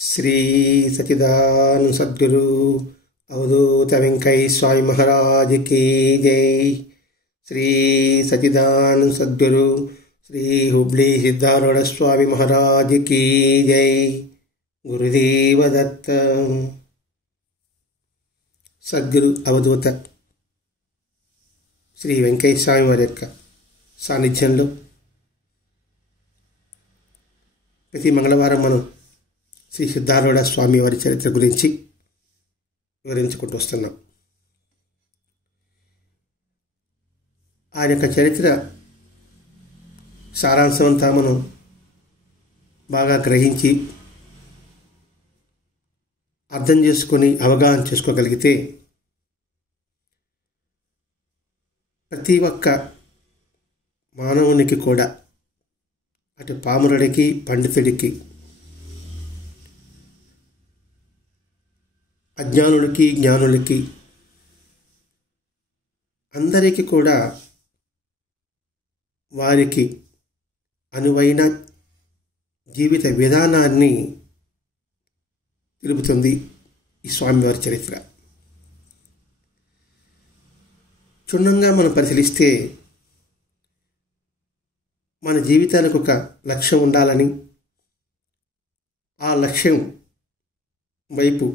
శ్రీ సచిదానంద సద్గురు అవధూత వెంకయ్య స్వామి మహారాజుకి జై. శ్రీ సచిదానంద సద్గురు శ్రీ హుబ్లీ సిద్ధారూఢ స్వామి మహారాజుకి జై. గురుదేవ దత్త. సద్గురు అవధూత శ్రీ వెంకయ్య స్వామి వారి యొక్క సాన్నిధ్యంలో ప్రతి మంగళవారం మనం శ్రీ సిద్ధారూఢ స్వామి వారి చరిత్ర గురించి వివరించుకుంటూ వస్తున్నాం. ఆయన యొక్క చరిత్ర సారాంశమంతా మనం బాగా గ్రహించి అర్థం చేసుకొని అవగాహన చేసుకోగలిగితే ప్రతి ఒక్క మానవునికి కూడా, అటు పామరుడికి పండితుడికి, అజ్ఞానుడికి జ్ఞానులకి, అందరికీ కూడా వారికి అనువైన జీవిత విధానాన్ని తెలుపుతుంది ఈ స్వామివారి చరిత్ర. క్షుణ్ణంగా మనం పరిశీలిస్తే మన జీవితానికి ఒక లక్ష్యం ఉండాలని, ఆ లక్ష్యం వైపు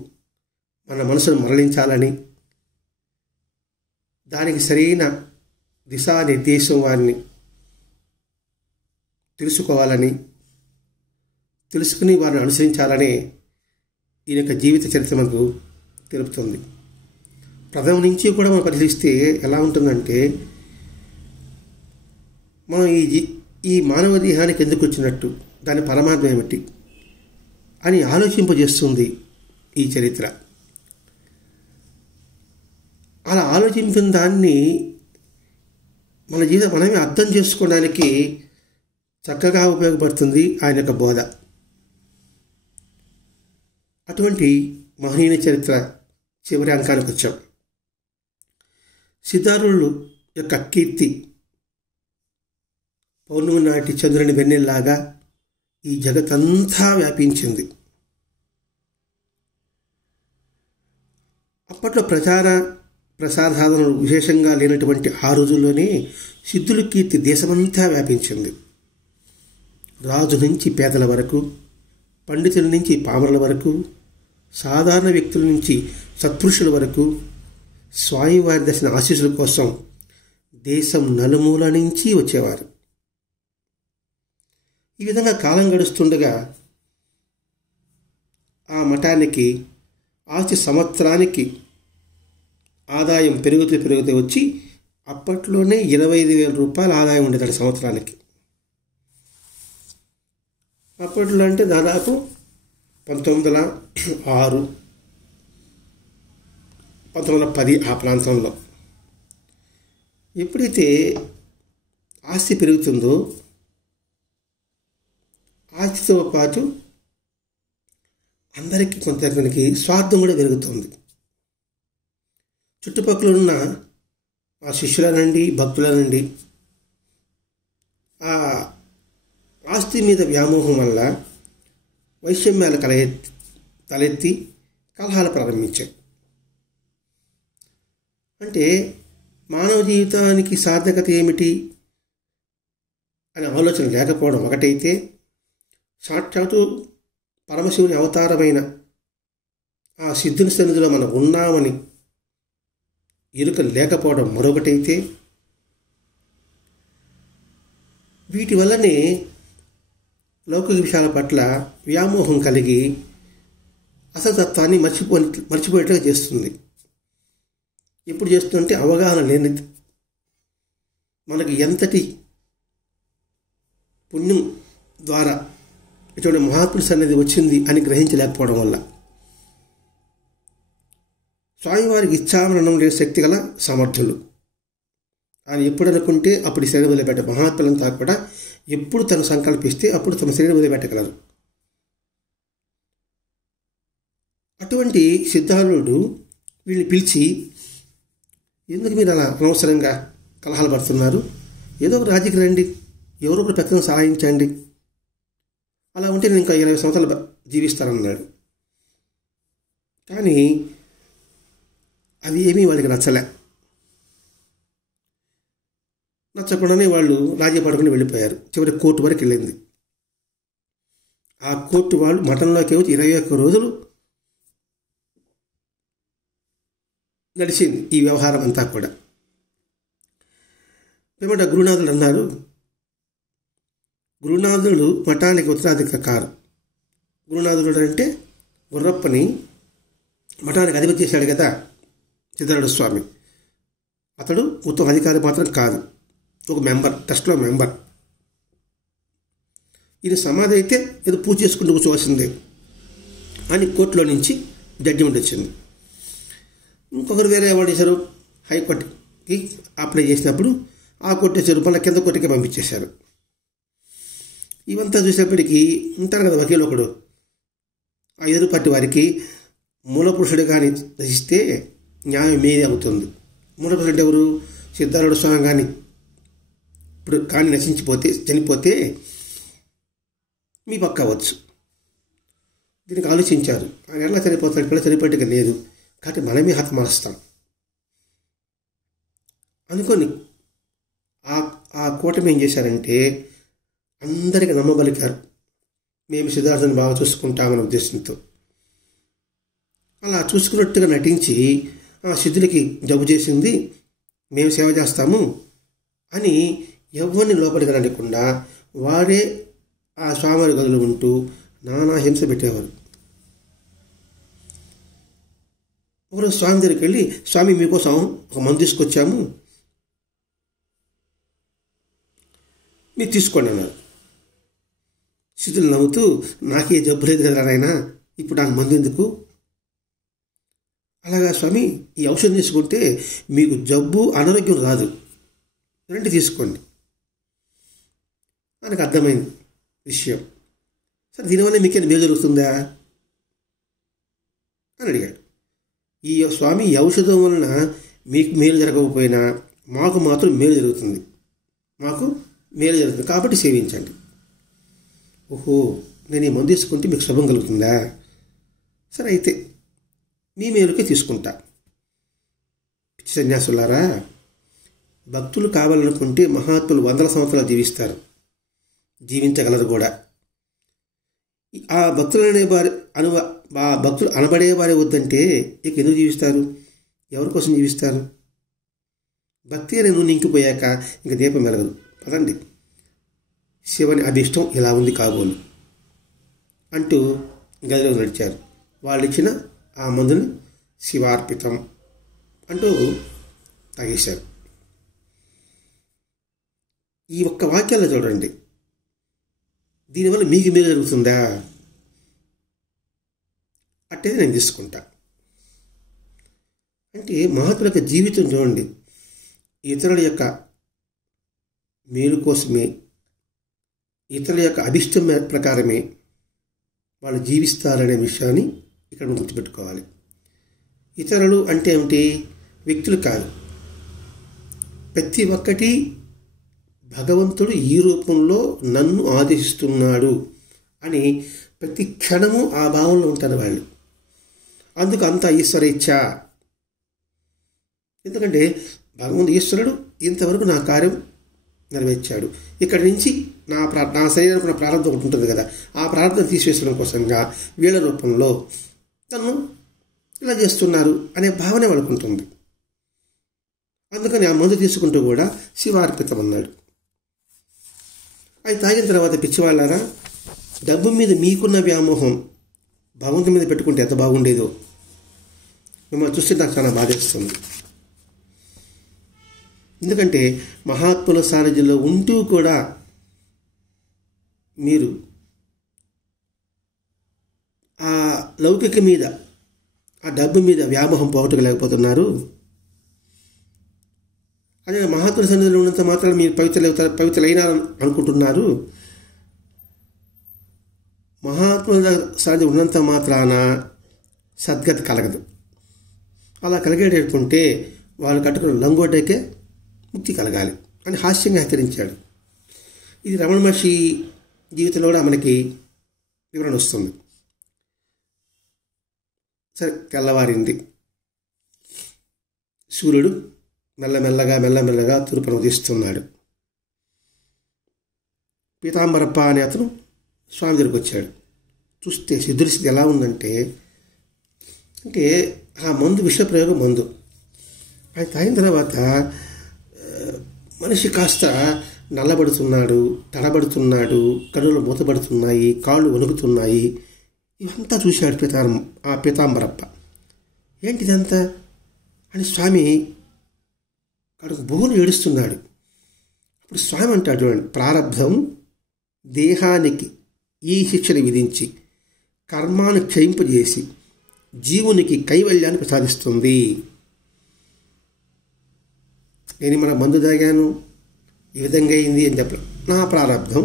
మన మనసును మరలించాలని, దానికి సరైన దిశానిర్దేశం వారిని తెలుసుకోవాలని, తెలుసుకుని వారిని అనుసరించాలని ఈయన యొక్క జీవిత చరిత్ర మనకు తెలుపుతుంది. ప్రథమ నుంచి కూడా మనం పరిశీలిస్తే ఎలా ఉంటుందంటే, మనం ఈ మానవ దేహానికి ఎందుకు వచ్చినట్టు, దాని పరమాత్మ ఏమిటి అని ఆలోచింపజేస్తుంది ఈ చరిత్ర. అలా ఆలోచించిన దాన్ని మన జీవితం మనమే అర్థం చేసుకోవడానికి చక్కగా ఉపయోగపడుతుంది ఆయన యొక్క బోధ. అటువంటి మహనీయ చరిత్ర చివరి అంకానికి వచ్చాం. సిద్ధారూఢుల యొక్క కీర్తి పౌర్ణమి నాటి చంద్రుని వెన్నెల్లాగా ఈ జగతంతా వ్యాపించింది. అప్పట్లో ప్రసార సాధనలు విశేషంగా లేనటువంటి ఆ రోజుల్లోనే సిద్ధుల కీర్తి దేశమంతా వ్యాపించింది. రాజు నుంచి పేదల వరకు, పండితుల నుంచి పామరుల వరకు, సాధారణ వ్యక్తుల నుంచి సత్పురుషుల వరకు స్వామివారి దర్శన ఆశీస్సుల కోసం దేశం నలుమూల నుంచి వచ్చేవారు. ఈ విధంగా కాలం గడుస్తుండగా ఆ మఠానికి ఆచి సంవత్సరానికి ఆదాయం పెరుగుతూ వచ్చి అప్పట్లోనే 25,000 రూపాయల ఆదాయం ఉండేది సంవత్సరానికి. అప్పట్లో అంటే దాదాపు 1906, 1910 ఆ ప్రాంతంలో. ఎప్పుడైతే ఆస్తి పెరుగుతుందో ఆస్తితో పాటు అందరికీ కొంతమందికి స్వార్థం కూడా పెరుగుతుంది. చుట్టుపక్కల ఉన్న ఆ శిష్యులనండి, భక్తులనండి ఆ ఆస్తి మీద వ్యామోహం వల్ల వైషమ్యాలు తలెత్తి కలహాలు ప్రారంభించాయి. అంటే మానవ జీవితానికి సార్థకత ఏమిటి అనే ఆలోచన లేకపోవడం ఒకటైతే, సాక్షాత్తు పరమశివుని అవతారమైన ఆ సిద్ధుని సన్నిధిలో మనం ఉన్నామని ఎరుక లేకపోవడం మరొకటైతే, వీటి వల్లనే లౌకిక విషయాల పట్ల వ్యామోహం కలిగి అసతత్వాన్ని మర్చిపోయేట్టుగా చేస్తుంది. ఎప్పుడు చేస్తుంటే అవగాహన లేనిది, మనకి ఎంతటి పుణ్యం ద్వారా ఇటువంటి మహాత్ముడి సన్నిధి వచ్చింది అని గ్రహించలేకపోవడం వల్ల. స్వామివారికి ఇచ్చామరణం లేని శక్తి గల సమర్థులు. ఆయన ఎప్పుడు అనుకుంటే అప్పుడు శరీరం వదిలిపెట్టే మహాత్ములంతా కూడా ఎప్పుడు తను సంకల్పిస్తే అప్పుడు తమ శరీరం వదిలిపెట్టగలరు. అటువంటి సిద్ధారూఢుడు వీళ్ళని పిలిచి, ఎందుకు మీరు అలా అనవసరంగా కలహాలు పడుతున్నారు, ఏదో ఒక రాజీకి రండి, ఎవరో ఒకరు పెద్దలను సహాయించండి, అలా ఉంటే నేను ఇంకా 20 సంవత్సరాలు జీవిస్తానన్నాడు. కానీ అవి ఏమీ వాళ్ళకి నచ్చకుండానే వాళ్ళు రాజీ పడుకుని వెళ్ళిపోయారు. చివరి కోర్టు వరకు వెళ్ళింది. ఆ కోర్టు వాళ్ళు మఠంలోకి వచ్చి 21 రోజులు నడిచింది ఈ వ్యవహారం అంతా కూడా. పిమ్మట గురునాథులు అన్నారు, గురునాథుడు మఠానికి ఉత్తరాధికారి. గురునాథుడు అంటే గుర్రప్పని మఠానికి అధిపతి చేశాడు కదా సిద్ధారూఢ స్వామి. అతడు ఉత్తమ అధికారి మాత్రం కాదు, ఒక మెంబర్, ట్రస్ట్లో మెంబర్. ఇది సమాధి అయితే ఏదో పూజ చేసుకుంటూ కూర్చోవలసిందే అని కోర్టులో నుంచి జడ్జిమెంట్ వచ్చింది. ఇంకొకరు వేరే వాడు చేశారు, హైకోర్టుకి అప్లై చేసినప్పుడు ఆ కోర్టు చేశారు, మళ్ళీ కింద కోర్టుకి పంపించేశారు. ఇవంతా చూసేప్పటికీ ఉంటారు కదా వకీలు ఒకడు, ఆ ఎదురు పార్టీ వారికి మూలపురుషుడు కానీ నశిస్తే న్యాయం మీదే అవుతుంది. మూలపురుషుడు ఎవరు? సిద్ధారూఢ స్వామి కానీ ఇప్పుడు కానీ చనిపోతే మీ పక్క అవ్వచ్చు. దీనికి ఆలోచించారు, ఆయన ఎలా చనిపోతాడు, ఇక్కడ చనిపోయేట్టుగా లేదు కాబట్టి మనమే హతమారుస్తాం అనుకొని ఆ కూటమి ఏం చేశారంటే అందరికీ నమ్మబలికారు, మేము సిద్ధార్థని బాగా చూసుకుంటామనే ఉద్దేశంతో. అలా చూసుకున్నట్టుగా నటించి ఆ సిద్ధులకి జబ్బు చేసింది, మేము సేవ చేస్తాము అని ఎవరిని లోపలికి రానికుండా వారే ఆ స్వామివారి గదులు ఉంటూ నానా హింస పెట్టేవారు. ఒకరోజు స్వామి దగ్గరికి వెళ్ళి, స్వామి మీకోసం ఒక మందు తీసుకొచ్చాము, మీరు తీసుకోండి అన్నారు. సిద్ధులు నవ్వుతూ, నాకే జబ్బు లేదు కదా నాయన, ఇప్పుడు నాకు మందు ఎందుకు? అలాగా స్వామి, ఈ ఔషధం తీసుకుంటే మీకు జబ్బు అనారోగ్యం రాదు, రండి తీసుకోండి. మనకు అర్థమైంది విషయం. సరే, దీనివల్ల మీకేం మేలు జరుగుతుందా అని అడిగాడు. ఈ స్వామి, ఈ ఔషధం వలన మీకు మేలు జరగకపోయినా మాకు మాత్రం మేలు జరుగుతుంది, కాబట్టి సేవించండి. ఓహో, నేను ఈ మందు తీసుకుంటే మీకు శుభం కలుగుతుందా? సరే అయితే మీ మేలుకే తీసుకుంటా. పిచ్చి సన్యాసులారా, భక్తులు కావాలనుకుంటే మహాత్ములు 100 సంవత్సరాలు జీవించగలరు కూడా. ఆ భక్తులు అనబడేవారే వద్దంటే ఇక ఎందుకు జీవిస్తారు? ఎవరి కోసం జీవిస్తారు? భక్తి అనే నూనె ఇంకిపోయాక ఇంక దీపం వెలగదు. పదండి, శివుని అభిష్టం ఇలా ఉంది కాబోలు అంటూ గదిలో నడిచారు. వాళ్ళు ఇచ్చిన ఆ మందుని శివార్పితం అంటూ తాగేశారు. ఈ ఒక్క వాక్యాల్లో చూడండి, దీనివల్ల మీకు మేలు జరుగుతుందా? అట్టేది నేను తీసుకుంటా అంటే మహాత్ముల యొక్క జీవితం చూడండి, ఇతరుల యొక్క మేలు కోసమే, ఇతరుల యొక్క అభిష్టం ప్రకారమే వాళ్ళు జీవిస్తారనే విషయాన్ని ఇక్కడ గుర్తుపెట్టుకోవాలి. ఇతరులు అంటే ఏమిటి? వ్యక్తులు కాదు, ప్రతి ఒక్కటి భగవంతుడు ఈ రూపంలో నన్ను ఆదేశిస్తున్నాడు అని ప్రతి క్షణము ఆ భావంలో ఉంటారు వాళ్ళు. అందుకు అంత ఈశ్వరేచ్ఛ. ఎందుకంటే భగవంతుడు ఈశ్వరుడు ఇంతవరకు నా కార్యం నెరవేర్చాడు, ఇక్కడి నుంచి నా శరీరానికి ఉన్న ప్రారంభం ఒకటి ఉంటుంది కదా, ఆ ప్రారంభం తీసివేసడం కోసంగా వీళ్ళ రూపంలో తను ఇలా చేస్తున్నారు అనే భావన వాళ్ళకు ఉంటుంది. అందుకని ఆ మందు తీసుకుంటూ కూడా శివార్పితం అన్నాడు. అది తాగిన తర్వాత పిచ్చివాళ్ళారా, డబ్బు మీద మీకున్న వ్యామోహం భగవంతుని మీద పెట్టుకుంటే ఎంత బాగుండేదో. మిమ్మల్ని చూస్తే నాకు చాలా బాధేస్తుంది. ఎందుకంటే మహాత్ముల సారథ్యంలో ఉంటూ కూడా మీరు ఆ లౌకిక మీద, ఆ డబ్బు మీద వ్యామోహం పోగొట్టలేకపోతున్నారు. అదే మహాత్ముల సన్నిధిలో ఉన్నంత మాత్రాన మీరు పవిత్రులైనా అనుకుంటున్నారు. మహాత్ముల సన్నిధి ఉన్నంత మాత్రాన సద్గతి కలగదు. అలా కలిగేటట్టుకుంటే వాళ్ళు కట్టుకున్న లంగోటకే ముక్తి కలగాలి అని హాస్యంగా హెచ్చరించాడు. ఇది రమణ మహర్షి జీవితంలో కూడా మనకి వివరణ వస్తుంది. సరే, తెల్లవారింది. సూర్యుడు మెల్లమెల్లగా తూర్పున ఉదయిస్తున్నాడు. పీతాంబరప్ప అనే అతను స్వామి దగ్గరికి వచ్చాడు. చూస్తే సిద్ధుడి స్థితి ఎలా ఉందంటే, ఆ మందు విషప్రయోగం మందు. ఆయన తాగిన తర్వాత మనిషి కాస్త నల్లబడుతున్నాడు, తడబడుతున్నాడు, కన్నులు మూతబడుతున్నాయి, కాళ్ళు వణుకుతున్నాయి. ఇవంతా చూశాడు పీతాంబరప్ప. ఏంటిదంతా అని స్వామి కడుపు బోను ఏడుస్తున్నాడు. అప్పుడు స్వామి అంటాడు, చూడండి, ప్రారబ్ధం దేహానికి ఈ శిక్షను విధించి కర్మాను క్షయింపజేసి జీవునికి కైవల్యాన్ని ప్రసాదిస్తుంది. నేను మన మందు తాగాను, ఈ విధంగా అయింది అని చెప్పడం. నా ప్రారబ్ధం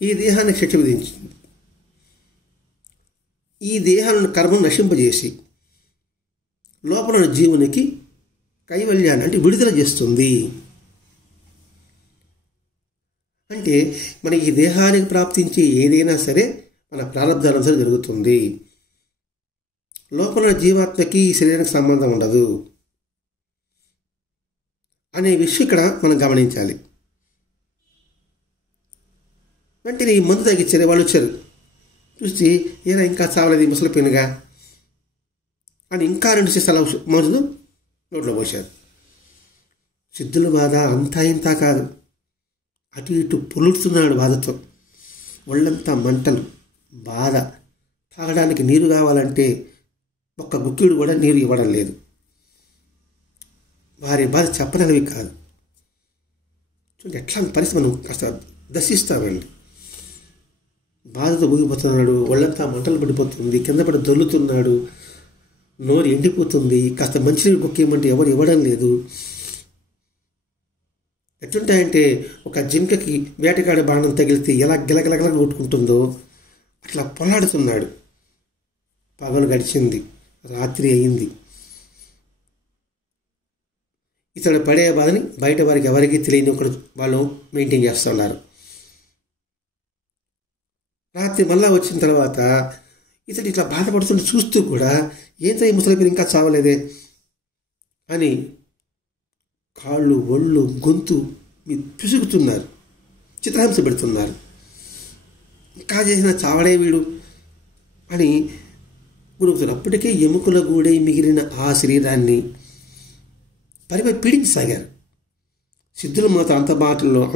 ఈ దేహానికి శిక్ష విధించింది. ఈ దేహాలను కర్మను నశింపజేసి లోపల జీవునికి కైవల్యాన్ని అంటే విడుదల చేస్తుంది. అంటే మన ఈ దేహానికి ప్రాప్తించే ఏదైనా సరే మన ప్రారంధానుసారం జరుగుతుంది. లోపల జీవాత్మకి ఈ శరీరానికి సంబంధం ఉండదు అనే విషయం ఇక్కడ మనం గమనించాలి. వెంటనే ఈ మందు తగ్గించారు. వాళ్ళు వచ్చారు, చూసి ఏరా ఇంకా చావలేదు ముసలి పెనుగా అని ఇంకా 2 సీసాల మందులు నోట్లో పోశారు. సిద్ధుల బాధ అంతా ఇంతా కాదు, అటు ఇటు పొలుడుతున్నాడు బాధతో. ఒళ్ళంతా మంటలు, బాధ. తాగడానికి నీరు కావాలంటే ఒక్క గుక్కిడు కూడా నీరు ఇవ్వడం లేదు. వారి బాధ చెప్పనవి కాదు. చూడండి, ఎట్లా పరిస్థితి మనం కాస్త దర్శిస్తామండి. బాధతో ఊగిపోతున్నాడు, ఒళ్ళంతా మంటలు పడిపోతుంది, కింద పడి దొల్లుతున్నాడు, నోరు ఎండిపోతుంది. కాస్త మంచినీరు గుక్కేయమంటే ఎవరు ఇవ్వడం లేదు. ఎట్లుంటాయంటే ఒక జింకకి వేటగాడి బాణం తగిలితే ఎలా గిలగిలగల కొట్టుకుంటుందో అట్లా పొలాడుతున్నాడు. పగలు గడిచింది, రాత్రి అయింది. ఇతడు పడే బాధని బయట వారికి ఎవరికి తెలియని ఒకడు వాళ్ళు మెయింటైన్ చేస్తున్నారు. రాత్రి మళ్ళా వచ్చిన తర్వాత ఇతడు ఇట్లా బాధపడుతుంటే చూస్తూ కూడా ఏంటో ఈ ముసలి పేరు ఇంకా చావలేదే అని కాళ్ళు, ఒళ్ళు, గొంతు పిసుకుతున్నారు, చిత్రహింస పెడుతున్నారు. ఇంకా చేసిన చావడే వీడు అని గురుకుతున్నారు. అప్పటికే ఎముకల గూడై మిగిలిన ఆ శరీరాన్ని పరిపై పీడించసాగారు. సిద్ధులు మాత్రం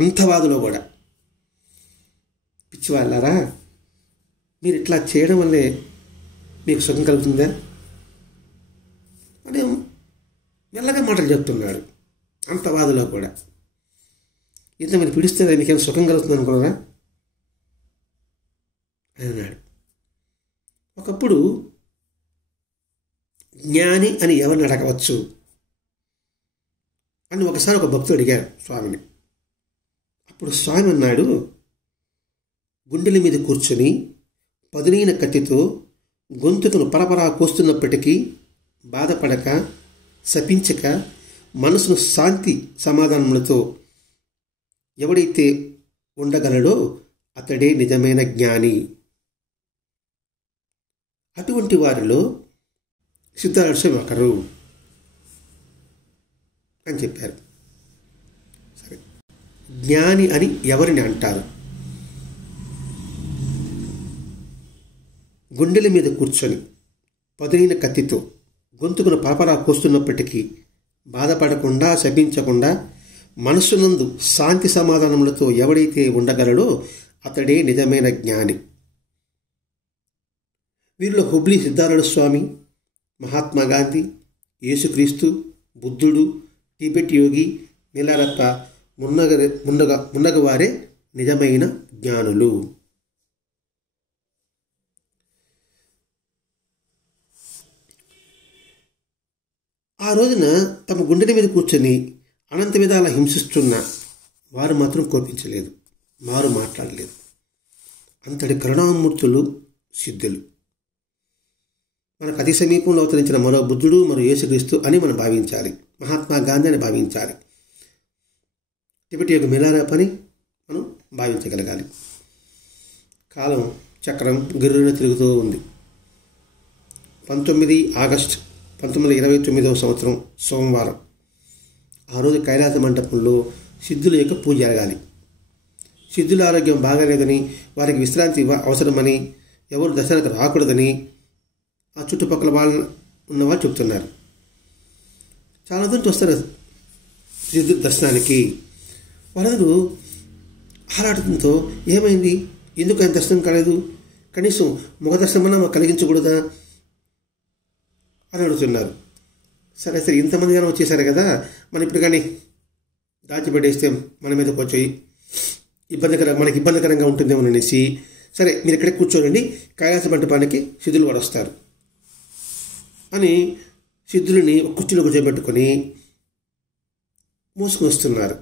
అంతవాదులో కూడా, పిచ్చివాళ్ళారా, మీరు ఇట్లా చేయడం వల్లే మీకు సుఖం కలుగుతుందా అని మెల్లగా మాటలు చెప్తున్నాడు. అంతవాదులో కూడా ఇంత మీరు పిడిస్తే మీకేం సుఖం కలుగుతుంది అనుకున్నారా అని అన్నాడు. ఒకప్పుడు జ్ఞాని అని ఎవరిని అడగవచ్చు అని ఒకసారి ఒక భక్తుడు అడిగారు స్వామిని. అప్పుడు స్వామి అన్నాడు, గుండెల మీద కూర్చొని పదునైన కత్తితో గొంతుకును పరపరా కోస్తున్నప్పటికీ బాధపడక, శపించక, మనసును శాంతి సమాధానములతో ఎవడైతే ఉండగలడో అతడే నిజమైన జ్ఞాని. అటువంటి వారిలో సిద్ధార్థ ఒకరు అని చెప్పారు. సరే, జ్ఞాని అని ఎవరిని అంటారు? గుండెల మీద కూర్చొని పదునైన కత్తితో గొంతుకును పరపరా కోస్తున్నప్పటికీ బాధపడకుండా, శపించకుండా, మనస్సునందు శాంతి సమాధానములతో ఎవడైతే ఉండగలడో అతడే నిజమైన జ్ఞాని. వీరిలో హుబ్లీ సిద్ధారూఢ స్వామి, మహాత్మా గాంధీ, యేసుక్రీస్తు, బుద్ధుడు, టిబెట్ యోగి, మిలారప్ప మున్నగవారే నిజమైన జ్ఞానులు. ఆ రోజున తమ గుండెల మీద కూర్చొని అనంత విధాల హింసిస్తున్న వారు మాత్రం కోపించలేదు, వారు మాట్లాడలేదు. అంతటి కరుణామూర్తులు సిద్ధులు. మనకు అతి సమీపంలో అవతరించిన మరో బుద్ధుడు, మరో యేసుక్రీస్తు అని మనం భావించాలి, మహాత్మా గాంధీ అని భావించాలి, టిబెట్ యొక్క మిలారప్ప అని మనం భావించగలగాలి. కాలం చక్రం గిర్రున తిరుగుతూ ఉంది. 19 ఆగస్టు 1929 సోమవారం. ఆ రోజు కైలాస మంటపంలో సిద్ధుల యొక్క పూజ జరగాలి. సిద్ధుల ఆరోగ్యం బాగాలేదని, వారికి విశ్రాంతి అవసరమని, ఎవరు దర్శనానికి రాకూడదని ఆ చుట్టుపక్కల వాళ్ళు ఉన్నవాళ్ళు చెప్తున్నారు. చాలా దూరం వస్తారు సిద్ధుల దర్శనానికి. వాళ్ళందరూ ఆరాటంతో ఏమైంది, ఎందుకు ఆయన దర్శనం కాలేదు, కనీసం ముఖ దర్శనమన్నా మాకు కలిగించకూడదా అని అడుగుతున్నారు. సరే ఇంతమంది కానీ వచ్చేసారు కదా, మనం ఇప్పుడు కానీ దాచిపెట్టేస్తే మన మీద కొంచెం మనకి ఇబ్బందికరంగా ఉంటుందేమో అనేసి, సరే మీరు ఇక్కడే కూర్చోనండి, కైలాస మంటపానికి సిద్ధులు కూడా వస్తారు అని సిద్ధులని ఒక కుర్చీలో కూర్చోబెట్టుకొని మోసుకుని వస్తున్నారు.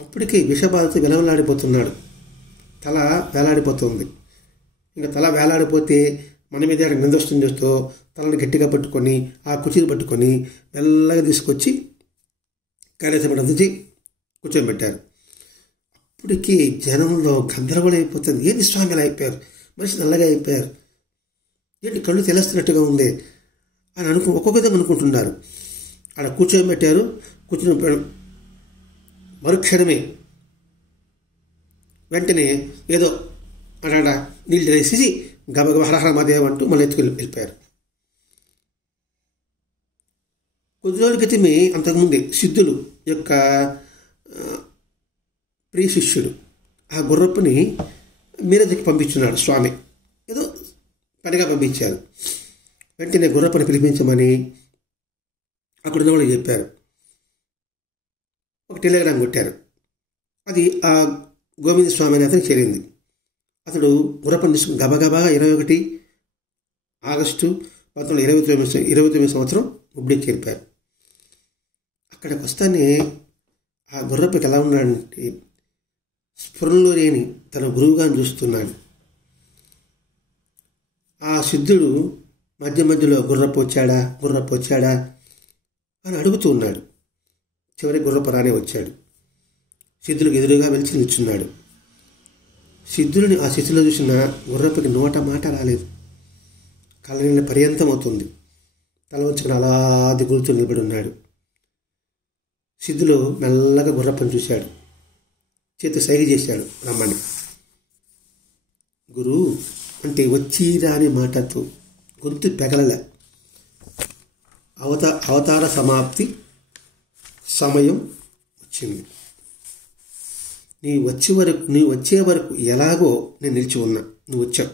అప్పటికే విషబాధతో వెలవలాడిపోతున్నాడు. తల వేలాడిపోతుంది. ఇంకా తల వేలాడిపోతే మన మీద నింద వస్తుంది చూస్తూ తలని గట్టిగా పట్టుకొని ఆ కుర్చీని పట్టుకొని మెల్లగా తీసుకొచ్చి కైలాస మంటపం నుంచి కూర్చోబెట్టారు. అప్పటికి జనంలో గందరగోళం అయిపోతుంది. ఏంటి స్వామి అలా అయిపోయారు, మనిషి నల్లగా అయిపోయారు, ఏంటి కళ్ళు తెలుస్తున్నట్టుగా ఉంది అని ఒక్కొక్క విధంగా అనుకుంటున్నారు. ఆడ కూర్చోబెట్టారు. కూర్చొని మరుక్షణమే వెంటనే ఏదో అలా నీళ్ళు వేసేసి గబగబ హరహర మదేవ్ అంటూ మళ్ళీ వెళ్ళిపోయారు. కొద్ది రోజుల క్రితమే అంతకుముందే సిద్ధులు యొక్క ప్రియ శిష్యుడు ఆ గుర్రప్పని మీరజకి పంపించున్నాడు స్వామి. ఏదో పనిగా పంపించారు. వెంటనే గుర్రప్పని పిలిపించమని అక్కడున్న వాళ్ళు చెప్పారు. ఒక టెలిగ్రామ్ కొట్టారు. అది ఆ గోవింద స్వామి అని అతనికి చేరింది. అతడు గుర్రప్పని తీసుకుని గబగబా 21 ఆగస్టు 1929 హుబ్లీకి చేరిపారు. అక్కడికి వస్తానే ఆ గుర్రప్పకి ఎలా ఉన్నాడంటే స్ఫురణలో లేని తన గురువుగాని చూస్తున్నాడు. ఆ సిద్ధుడు మధ్య మధ్యలో గుర్రపు వచ్చాడా అని అడుగుతూ ఉన్నాడు. చివరికి గుర్రపు రానే వచ్చాడు. సిద్ధులకు ఎదురుగా వెలిచి నిల్చున్నాడు. సిద్ధుడిని ఆ స్థితిలో చూసిన గుర్రపుకి నోట మాట రాలేదు. కళ్ళ నీళ్ళ పర్యంతం అవుతుంది. తల వంచుకుని అలా దిగులుతూ నిలబడి ఉన్నాడు. సిద్ధులు మెల్లగా గుర్రప్పని చూశాడు. చేతి సైగ చేశాడు రమ్మని. గురు అంటే వచ్చిరా అనే మాటతో గొంతు పెగలలే. అవతార సమాప్తి సమయం వచ్చింది. నీ వచ్చే వరకు ఎలాగో నేను నిలిచి ఉన్నా, నువ్వు వచ్చావు.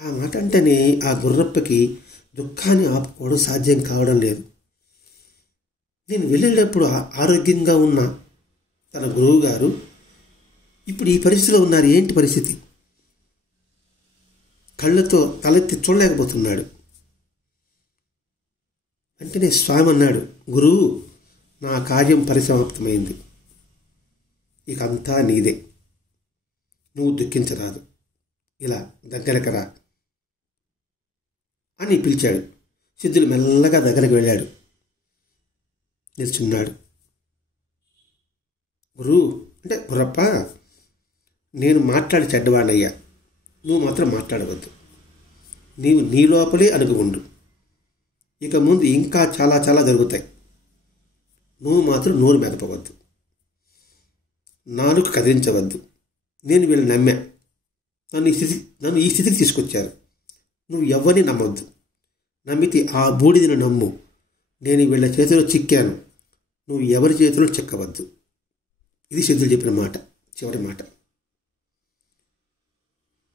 ఆ మాట అంటేనే ఆ గుర్రప్పకి దుఃఖాన్ని ఆపుకోవడం సాధ్యం కావడం లేదు. నేను వెళ్ళేటప్పుడు ఆరోగ్యంగా ఉన్న తన గురువు గారు ఇప్పుడు ఈ పరిస్థితిలో ఉన్నారు. ఏంటి పరిస్థితి? కళ్ళతో తలెత్తి చూడలేకపోతున్నాడు. వెంటనే స్వామి అన్నాడు, గురువు నా కార్యం పరిసమాప్తమైంది, ఇక అంతా నీదే, నువ్వు దుఃఖించరాదు, ఇలా దగ్గరకు రా అని పిలిచాడు. సిద్ధులు మెల్లగా దగ్గరకు వెళ్ళాడు. నిల్చున్నాడు. గురువు అంటే గుర్రప్ప, నేను మాట్లాడి చెడ్డవాడయ్యా, నువ్వు మాత్రం మాట్లాడవద్దు. నీవు నీ లోపలే అనుకుండు. ఇక ముందు ఇంకా చాలా చాలా జరుగుతాయి. నువ్వు మాత్రం నోరు మెదపవద్దు, నాలుగు కదిలించవద్దు. నేను వీళ్ళని నమ్మా, నన్ను ఈ స్థితికి తీసుకొచ్చారు. నువ్వు ఎవరిని నమ్మవద్దు. నమ్మితే ఆ బూడిదని నమ్ము. నేను వీళ్ళ చేతిలో చిక్కాను, నువ్వు ఎవరి చేతిలో చిక్కవద్దు. ఇది సిద్ధులు చెప్పిన మాట, చివరి మాట.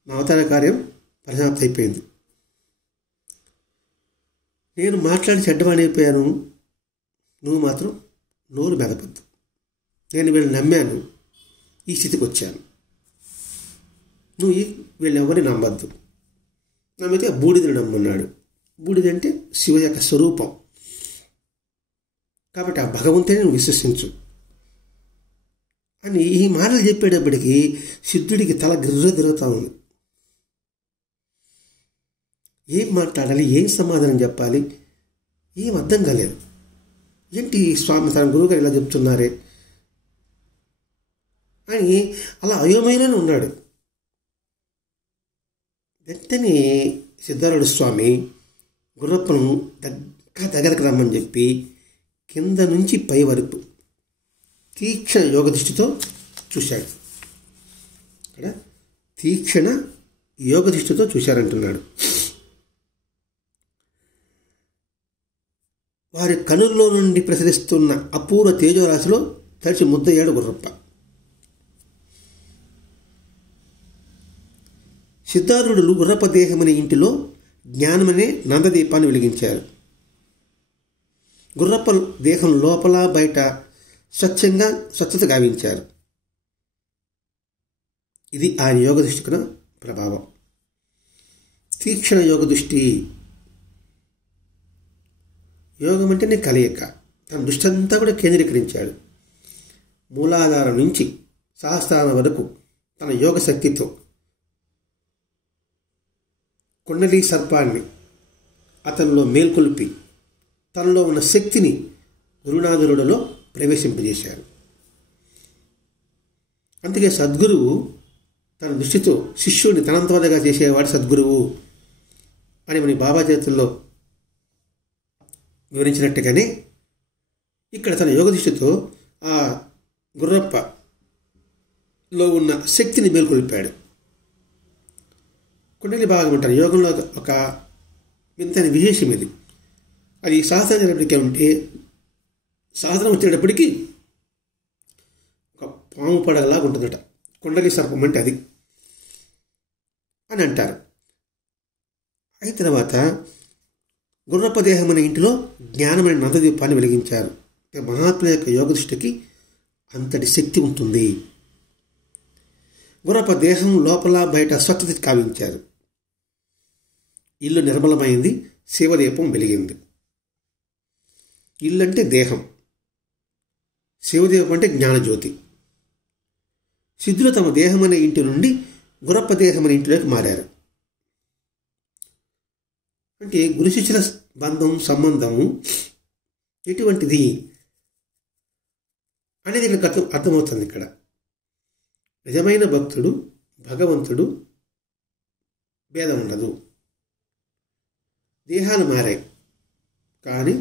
నా అవతార కార్యం పరిసమాప్తి అయిపోయింది. నేను మాట్లాడి చెడ్డవాడైపోయాను, నువ్వు మాత్రం నోరు మెదపద్దు. నేను వీళ్ళని నమ్మాను, ఈ స్థితికి వచ్చాను. నువ్వు వీళ్ళని ఎవరిని నమ్మద్దు. నమ్మితే బూడిదని నమ్మున్నాడు. బూడిద అంటే శివ యొక్క స్వరూపం. కాబట్టి ఆ భగవంతుని నువ్వు విశ్వసించు అని ఈ మాటలు చెప్పేటప్పటికీ సిద్ధుడికి తల గిర్ర తిరుగుతూ ఉంది. ఏం మాట్లాడాలి, ఏం సమాధానం చెప్పాలి, ఏం అర్థం కాలేదు. ఏంటి స్వామి తన గురువుగారు ఇలా చెప్తున్నారే అని అలా అయోమయంగానే ఉన్నాడు. వెంటనే సిద్ధారూఢ స్వామి గుర్రప్పను దగ్గరకు రమ్మని చెప్పి కింద నుంచి పై వరకు తీక్షణ యోగ దృష్టితో చూశాడు. ఇక్కడ తీక్షణ యోగ దృష్టితో చూశారంటున్నాడు. వారి కనుల్లో నుండి ప్రసరిస్తున్న అపూర్వ తేజోరాశిలో తడిచి ముద్దయ్యాడు గుర్రప్ప. సిద్ధారూఢులు గుర్రప్ప దేహమనే ఇంటిలో జ్ఞానమనే నందదీపాన్ని వెలిగించారు. గుర్రప్ప దేహం లోపల బయట స్వచ్ఛత గావించారు. ఇది ఆయన యోగ దృష్టికున్న ప్రభావం. తీక్షణ యోగ దృష్టి. యోగం అంటేనే కలయిక. తన దృష్టి అంతా కూడా కేంద్రీకరించాడు. మూలాధారం నుంచి సహస్రారం వరకు తన యోగ శక్తితో కుండలి సర్పాన్ని అతనిలో మేల్కొల్పి తనలో ఉన్న శక్తిని గురునాథురుడిలో ప్రవేశింపజేశారు. అందుకే సద్గురువు తన దృష్టితో శిష్యుడిని తనంతవరగా చేసేవాడు సద్గురువు అని మన బాబా చేతుల్లో వివరించినట్టుగానే ఇక్కడ తన యోగ దృష్టితో ఆ గుర్రప్పలో ఉన్న శక్తిని మేల్కొల్పాడు. కుండలి భాగం అంటారు యోగంలో ఒక వింతైన విశేషం ఇది. అది శాస్త్రం వచ్చేటప్పటికీ ఉంటే శాస్త్రం వచ్చేటప్పటికీ ఒక పాము పడగలాగా ఉంటుందట. కుండలి సర్పం అంటే అది అని అంటారు. అయిన తర్వాత గుర్రప్ప దేహం అనే ఇంటిలో జ్ఞానమైన నందదీపాన్ని వెలిగించారు. మహాత్ముల యొక్క యోగ దృష్టికి అంతటి శక్తి ఉంటుంది. గుర్రప్ప దేహం లోపల బయట స్వచ్ఛత కావించారు. ఇల్లు నిర్మలమైంది. శివదీపం వెలిగింది. ఇల్లు అంటే దేహం, శివదీపం అంటే జ్ఞానజ్యోతి. సిద్ధులు తమ దేహం అనే ఇంటి నుండి గుర్రప్ప దేహం అనే ఇంటిలోకి మారారు. అంటే గురు శిష్యుల బంధం సంబంధం ఎటువంటిది అనేది ఇక్కడ అర్థమవుతుంది. ఇక్కడ నిజమైన భక్తుడు భగవంతుడు భేదం ఉండదు. దేహాలు మారాయి కానీ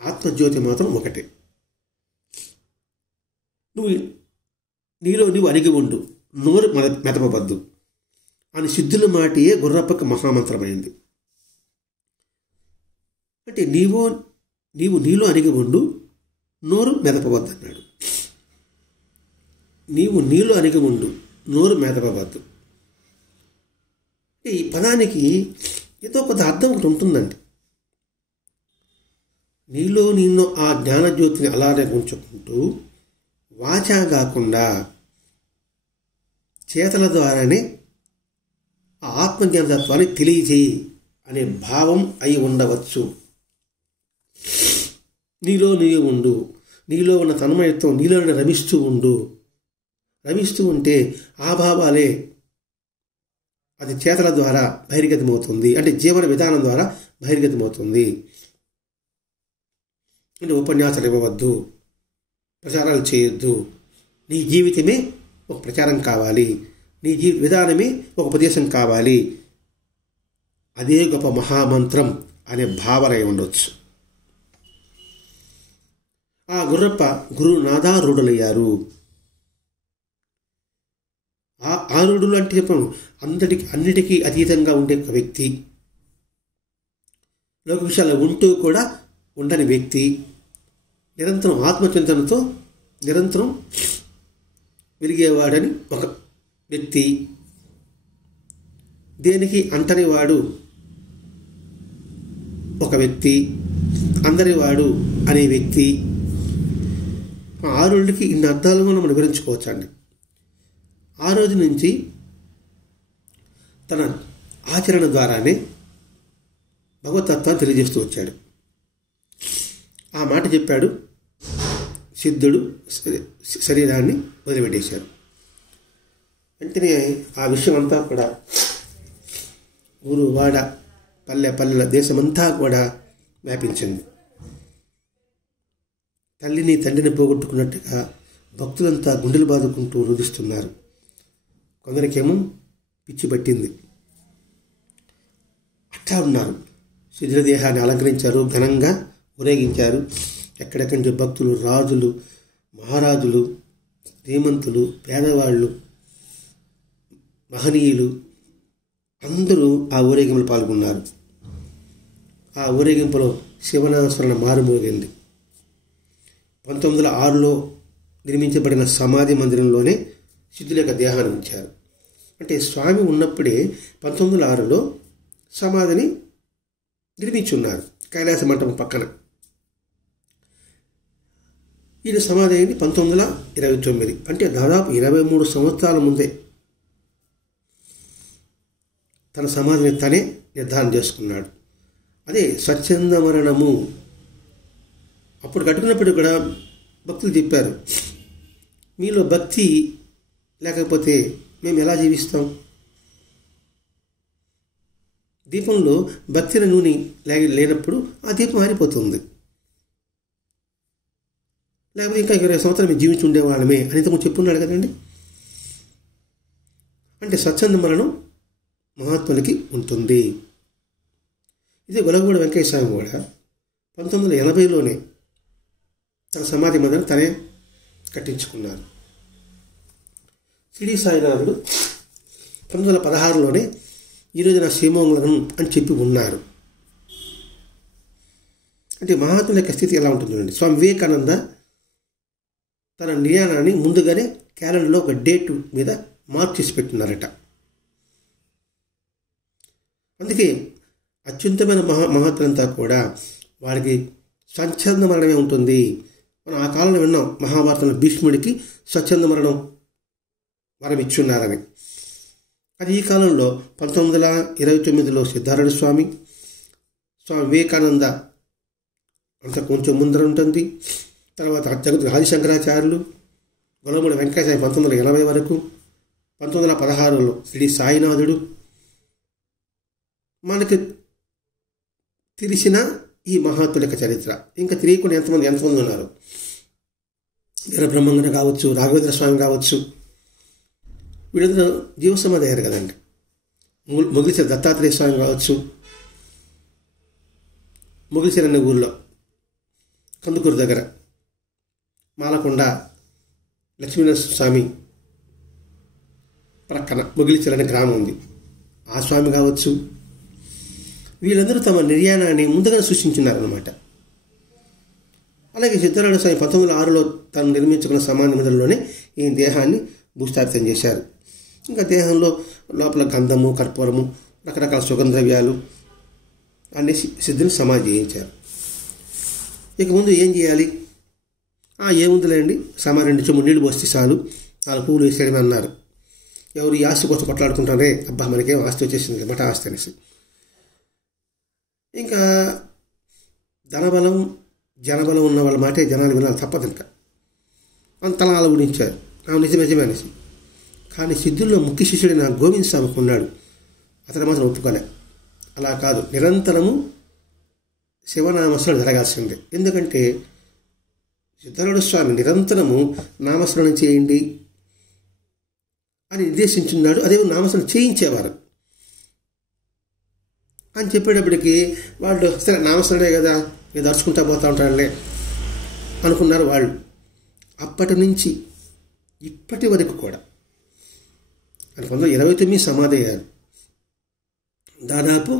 ఆత్మజ్యోతి మాత్రం ఒకటే. నీలో నువ్వు అణిగి ఉండు, నోరు మెదపవద్దు అని సిద్ధుల మాటియే గుర్రప్పకు మహామంత్రమైంది. అంటే నీలో అణిగి ఉండు, నోరు మెదపవద్దు అన్నాడు. నీలో అణిగి ఉండు, నోరు మెదపవద్దు. ఈ పదానికి ఏదో కొంత అర్థం ఒకటి ఉంటుందండి. నిన్ను ఆ జ్ఞానజ్యోతిని అలానే ఉంచుకుంటూ వాచా కాకుండా చేతల ద్వారానే ఆ ఆత్మజ్ఞానతత్వాన్ని తెలియజేయి అనే భావం అయి ఉండవచ్చు. నీలో నీవు ఉండు, నీలో ఉన్న తన్మయత్వం నీలోనే రమిస్తూ ఉండు. రమిస్తూ ఉంటే ఆ భావాలే అది చేతల ద్వారా బహిర్గతమవుతుంది. అంటే జీవన విధానం ద్వారా బహిర్గతమవుతుంది. అంటే ఉపన్యాసాలు ఇవ్వవద్దు, ప్రచారాలు చేయొద్దు. నీ జీవితమే ఒక ప్రచారం కావాలి, నీ విధానమే ఒక ఉపదేశం కావాలి. అదే గొప్ప మహామంత్రం అనే భావన ఉండొచ్చు. ఆ గుర్రప్ప గురునాథారూఢులయ్యారు. ఆ ఆరుడులు అంటే చెప్పాను అన్నిటికీ అతీతంగా ఉండే ఒక వ్యక్తి, లోక విషయాల్లో ఉంటూ కూడా ఉండని వ్యక్తి, నిరంతరం ఆత్మచింతనతో నిరంతరం వెలిగేవాడని ఒక వ్యక్తి, దేనికి అంటని వాడు ఒక వ్యక్తి, అందరివాడు అనే వ్యక్తి. ఆరుడికి ఇన్ని అర్థాలు మనం వివరించుకోవచ్చండి. ఆ రోజు నుంచి తన ఆచరణ ద్వారానే భగవతత్వాన్ని తెలియజేస్తూ వచ్చాడు. ఆ మాట చెప్పాడు. సిద్ధుడు శరీరాన్ని వదిలిపెట్టేశాడు. వెంటనే ఆ విషయం అంతా కూడా ఊరు వాడ పల్లెల దేశమంతా కూడా వ్యాపించింది. తల్లిని తండ్రిని పోగొట్టుకున్నట్టుగా భక్తులంతా గుండెలు బాదుకుంటూ రుదిస్తున్నారు. కొందరికేమో పిచ్చి పట్టింది. అట్లా ఉన్నారు. శిథిల దేహాన్ని అలంకరించారు, ఘనంగా ఊరేగించారు. ఎక్కడెక్కడి నుంచి భక్తులు, రాజులు, మహారాజులు, శ్రీమంతులు, పేదవాళ్ళు, మహనీయులు అందరూ ఆ ఊరేగింపులో పాల్గొన్నారు. ఆ ఊరేగింపులో శివనామస్మరణ మారుమోగింది. 1906లో నిర్మించబడిన సమాధి మందిరంలోనే సిద్ధుల యొక్క దేహాన్ని ఉంచారు. అంటే స్వామి ఉన్నప్పుడే 1906లో సమాధిని నిర్మించున్నారు కైలాస మంటపం పక్కన. ఈయన సమాధి అయింది 1929, అంటే దాదాపు 23 సంవత్సరాల ముందే తన సమాధిని తనే నిర్ధారణ చేసుకున్నాడు. అదే స్వచ్ఛంద మరణము. అప్పుడు కట్టుకున్నప్పుడు కూడా భక్తులు చెప్పారు, మీలో భక్తి లేకపోతే మేము ఎలా జీవిస్తాం? దీపంలో భక్తిని నూనె లేనప్పుడు ఆ దీపం ఆరిపోతుంది. లేకపోతే ఇంకా 20 సంవత్సరాలు మేము జీవించి ఉండేవాళ్ళమే అని ఇంతకు చెప్పున్నాడు కదండి. అంటే స్వచ్ఛంద మరణం మహాత్ములకి ఉంటుంది. ఇదే గొలగమూడి వెంకయ్య స్వామి కూడా 1980లోనే తన సమాధి మందిరం తనే కట్టించుకున్నారు. షిరిడి సాయినాథుడు 1916లోనే ఈరోజు నా శ్రీమంగళం అని చెప్పి ఉన్నారు. అంటే మహాత్ముల యొక్క స్థితి ఎలా ఉంటుందండి. స్వామి వివేకానంద తన నిర్యాణాన్ని ముందుగానే క్యాలెండర్లో ఒక డేట్ మీద మార్క్ చేసి పెట్టున్నారట. అందుకే అత్యున్నతమైన మహాత్ములంతా కూడా వారికి స్వచ్ఛంద మరణమే ఉంటుంది. మనం ఆ కాలంలో విన్నాం, మహాభారతంలో భీష్ముడికి స్వచ్ఛంద మరణం వరం ఇచ్చున్నారని. అది ఈ కాలంలో 1929లో సిద్ధారూఢ స్వామి, స్వామి వివేకానంద అంత కొంచెం ముందర ఉంటుంది. తర్వాత జగత్ ఆదిశంకరాచార్యులు, గొలగమూడి వెంకయ్య స్వామి 1980 వరకు, 1916లో శ్రీ సాయినాథుడు. మనకి తెలిసిన ఈ మహాత్ముల యొక్క చరిత్ర ఇంకా తెలియకుండా ఎంతమంది ఉన్నారు. వీరబ్రహ్మంగారు కావచ్చు, రాఘవేంద్ర స్వామి కావచ్చు, వీళ్ళందరూ జీవసమాధి అయ్యారు కదండి. మొగిలిచెర దత్తాత్రేయ స్వామి కావచ్చు, మొగిలిచెర అనే ఊళ్ళో కందుకూరు దగ్గర మాలకొండ లక్ష్మీనరసింహ స్వామి ప్రక్కన మొగిలిచెర అనే గ్రామం ఉంది, ఆ స్వామి కావచ్చు. వీళ్ళందరూ తమ నిర్యాణాన్ని ముందుగా సూచించున్నారన్నమాట. అలాగే సిద్ధారూఢ స్వామి 1906లో తను నిర్మించుకున్న సమాధి మందిరంలోనే ఈ దేహాన్ని భూస్థాపితం చేశారు. ఇంకా దేహంలో లోపల గంధము, కర్పూరము, రకరకాల సుగంధవ్యాలు అన్ని సిద్ధుని సమాధి చేయించారు. ఇక ముందు ఏం చేయాలి? ఏముందిలేండి, సమాధి 2 చెంబులు నీళ్ళు పోస్తే చాలు, 4 పువ్వులు వేసేయడమే అన్నారు. ఎవరు ఈ ఆస్తి కోసం కొట్లాడుకుంటారే, అబ్బా మనకేం ఆస్తి వచ్చేసింది, మఠ ఆస్తి అనేసి. ఇంకా ధనబలం, జనబలం ఉన్న వాళ్ళ మాటే జనాలు వినాలి తప్పదు. ఇంకా అంతలా ఆలోచించారు, నిజమే అనేసి. కానీ సిద్ధుల్లో ముఖ్య శిష్యుడైన గోవింద స్వామికి ఉన్నాడు, అతను మాత్రం ఒప్పుకోలే. అలా కాదు, నిరంతరము శివనామస్మరణ జరగాల్సిందే. ఎందుకంటే సిద్ధారూఢ స్వామి నిరంతరము నామస్మరణ చేయండి అని నిర్దేశించున్నాడు. అదే నామస్మరణ చేయించేవారు అని చెప్పేటప్పటికి వాళ్ళు సరే నామస్మరణే కదా, నేను దర్చుకుంటా పోతూ ఉంటానులే అనుకున్నారు వాళ్ళు. అప్పటి నుంచి ఇప్పటి వరకు కూడా 1929 సమాధి అయ్యారు. దాదాపు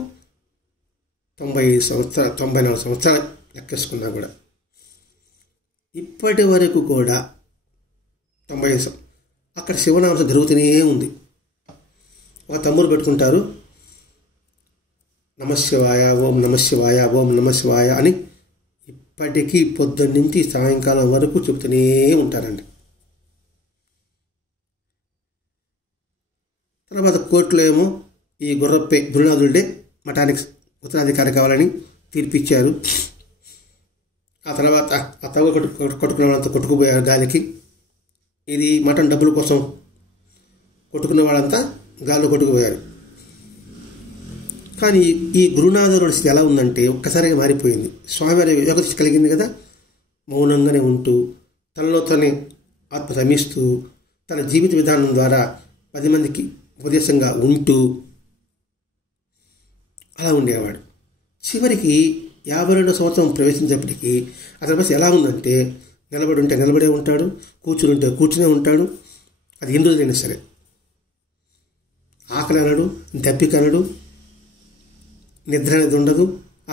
94 సంవత్సరాలు లెక్కేసుకున్నా కూడా ఇప్పటి వరకు కూడా 90 అక్కడ శివనామం జరుగుతూనే ఉంది. ఒక తమ్ముడు పెట్టుకుంటారు, నమశివాయ, ఓం నమశివాయ, ఓం నమశివాయ అని ఇప్పటికీ పొద్దున్న నుంచి సాయంకాలం వరకు చెబుతూనే ఉంటారండి. తర్వాత కోర్టులో ఏమో ఈ గురునాథుడే మఠానికి ఉత్తరాధికారి కావాలని తీర్పిచ్చారు. ఆ తర్వాత ఆ తవ్వ కొట్టుకునే వాళ్ళంతా కొట్టుకుపోయారు గాలికి. ఇది మఠం డబ్బుల కోసం కొట్టుకునే వాళ్ళంతా గాల్లో కొట్టుకుపోయారు. కానీ ఈ గురునాథుడి స్థితి ఎలా ఉందంటే ఒక్కసారిగా మారిపోయింది. స్వామివారి యోగదృష్టి కలిగింది కదా, మౌనంగానే ఉంటూ తనలో తనే ఆత్మ రమిస్తూ తన జీవిత విధానం ద్వారా 10 మందికి ఉపదేశంగా ఉంటూ అలా ఉండేవాడు. చివరికి 52వ సంవత్సరం ప్రవేశించేప్పటికీ అతని పరిస్థితి ఎలా ఉందంటే, నిలబడి ఉంటే నిలబడే ఉంటాడు, కూర్చుని ఉంటే కూర్చునే ఉంటాడు. అది ఎన్ని రోజులైనా సరే. ఆకలి అనడు, దప్పిక అనడు, నిద్ర అనేది ఉండదు.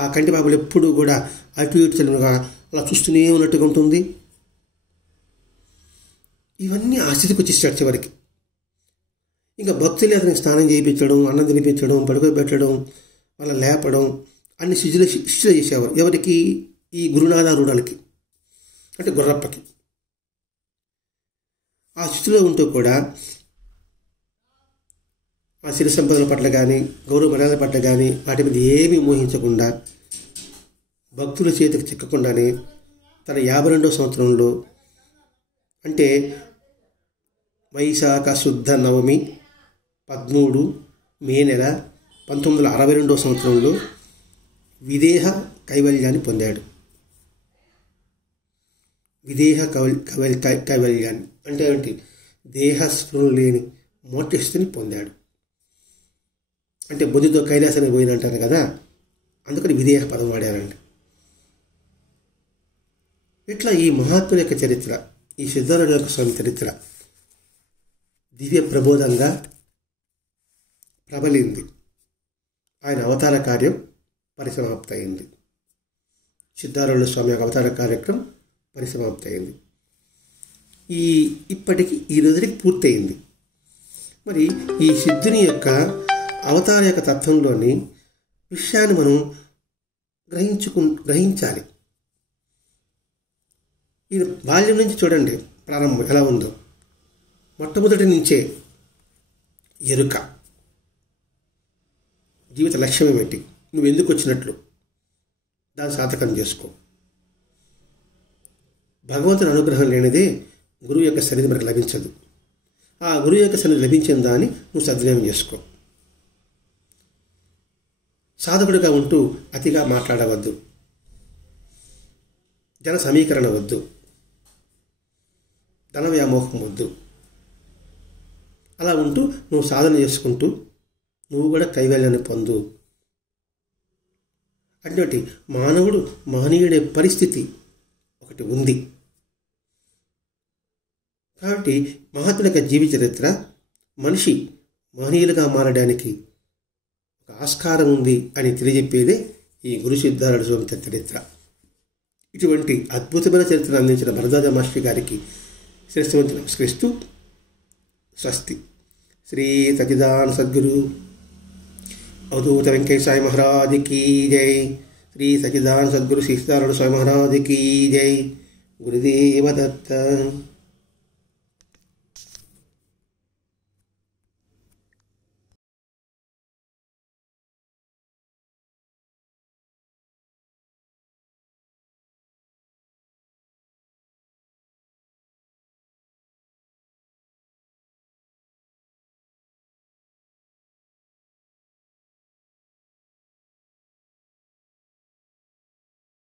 ఆ కంటి పాపలు ఎప్పుడూ కూడా అటు ఇటు తెలియగా అలా చూస్తూనే ఉన్నట్టుగా ఉంటుంది. ఇవన్నీ ఆ స్థితికి వచ్చేసాడు చివరికి. ఇంకా భక్తులు అతనికి స్నానం చేయించడం, అన్నం తినిపించడం, పడుకోబెట్టడం, వాళ్ళ లేపడం అన్ని శిష్యులు చేసేవారు. ఎవరికి? ఈ గురునాథారూఢాలకి, అంటే గుర్రప్పకి. ఆ స్థితిలో ఉంటూ కూడా ఆ సిరి సంపదల పట్ల కానీ, గౌరవ మర్యాదల పట్ల కానీ వాటి మీద ఏమీ మోహించకుండా, భక్తుల చేతికి చిక్కకుండానే తన 52వ సంవత్సరంలో, అంటే వైశాఖ శుద్ధ నవమి 13 మే నెల 1962వ సంవత్సరంలో విదేహ కైవల్యాన్ని పొందాడు. విదేహ కైవల్యాన్ని అంటే ఏంటి? దేహస్పృహ లేని మోక్షస్థితిని పొందాడు. అంటే బుద్ధితో కైలాసానికి పోయినంటారు కదా, అందుకని విదేహ పదం వాడారండి. ఇట్లా ఈ మహాత్ముల యొక్క చరిత్ర, ఈ సిద్ధారూఢ యొక్క స్వామి చరిత్ర దివ్య ప్రబోధంగా ప్రబలింది. ఆయన అవతార కార్యం పరిసమాప్తి అయింది. సిద్ధారూఢ స్వామి యొక్క అవతార కార్యక్రమం పరిసమాప్తి అయింది. ఇప్పటికి ఈ రోజుకి పూర్తయింది. మరి ఈ సిద్ధుని యొక్క అవతార యొక్క తత్వంలోని విషయాన్ని మనం గ్రహించాలి. ఈ బాల్యం నుంచి చూడండి ప్రారంభం ఎలా ఉందో. మొట్టమొదటి నుంచే ఎరుక, జీవిత లక్ష్యం ఏమిటి, నువ్వు ఎందుకు వచ్చినట్లు దాన్ని సాధకం చేసుకో. భగవంతుని అనుగ్రహం లేనిదే గురువు యొక్క సన్నిధి మనకు లభించదు. ఆ గురువు యొక్క సన్నిధి లభించిన దాన్ని నువ్వు సద్వినియోగం చేసుకో. సాధకుడిగా ఉంటూ అతిగా మాట్లాడవద్దు, జన సమీకరణ వద్దు, ధన వ్యామోహం వద్దు. అలా ఉంటూ నువ్వు సాధన చేసుకుంటూ నువ్వు కూడా కైవల్యాన్ని పొందు. అటువంటి మానవుడు మహనీయుడే పరిస్థితి ఒకటి ఉంది. కాబట్టి మహాత్ముల యొక్క జీవిత చరిత్ర మనిషి మహనీయులుగా మారడానికి ఒక ఆస్కారం ఉంది అని తెలియజెప్పేదే ఈ గురు సిద్ధారూఢ స్వామి చరిత్ర. ఇటువంటి అద్భుతమైన చరిత్రను అందించిన భరద్వాజ మాస్టర్ గారికి శ్రేష్ఠవంతి నమస్కరిస్తూ స్వస్తి. శ్రీ సచ్చిదానంద సద్గురు అవధూత వెంకయ్య సాయి మహారాజ్ కీ జై. శ్రీ సచ్చిదానంద సద్గురు సిద్ధారూఢ స్వామి మహారాజ్ కీ జై. గురుదేవ దత్త.